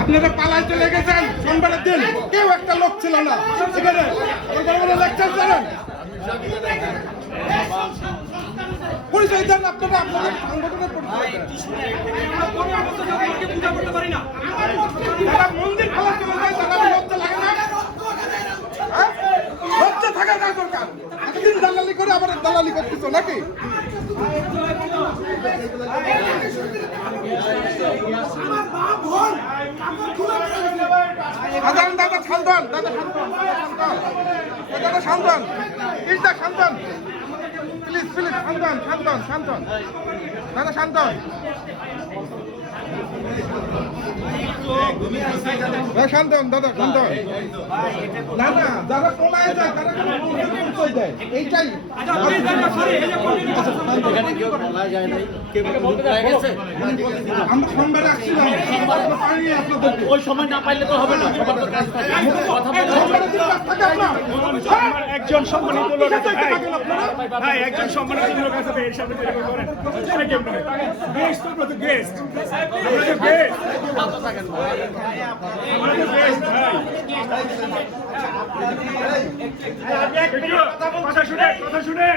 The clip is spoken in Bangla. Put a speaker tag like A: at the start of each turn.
A: আপনারা পালায় লেগেছেন সোমবারের দিন। কেউ একটা লোক ছিল না। এখানে লেকচার জানেন পরিচয় দেন আপনারা আপনাদের সংগঠনের আবার দালালি করতেছো নাকি? দাদা শান্তন দাদা শান্তন দাদা শান্তন প্লিজটা শান্তন প্লিজ প্লিজ শান্তন শান্তন শান্তন দাদা শান্তন। হ্যাঁ, শান্তন দাদা না পলায় যায় তারা কোনো দেয়? এইটাই। আমরা সোমবার আসছিলাম। আপনাদেরকে
B: ওই সময় না পাইলে তো হবে না সবার তো কাজ থাকে?
A: হ্যাঁ?
C: একজন সম্মানিত লোক আছে? ভাই একজন সম্মানিত লোক আছে এর সাথে এরকম করেন এটা কেমন গেস্ট তো আমরা তো গেস্ট আমরা তো গেস্ট আমরা তো গেস্ট ভাই। কথা শুনেন কথা শুনেন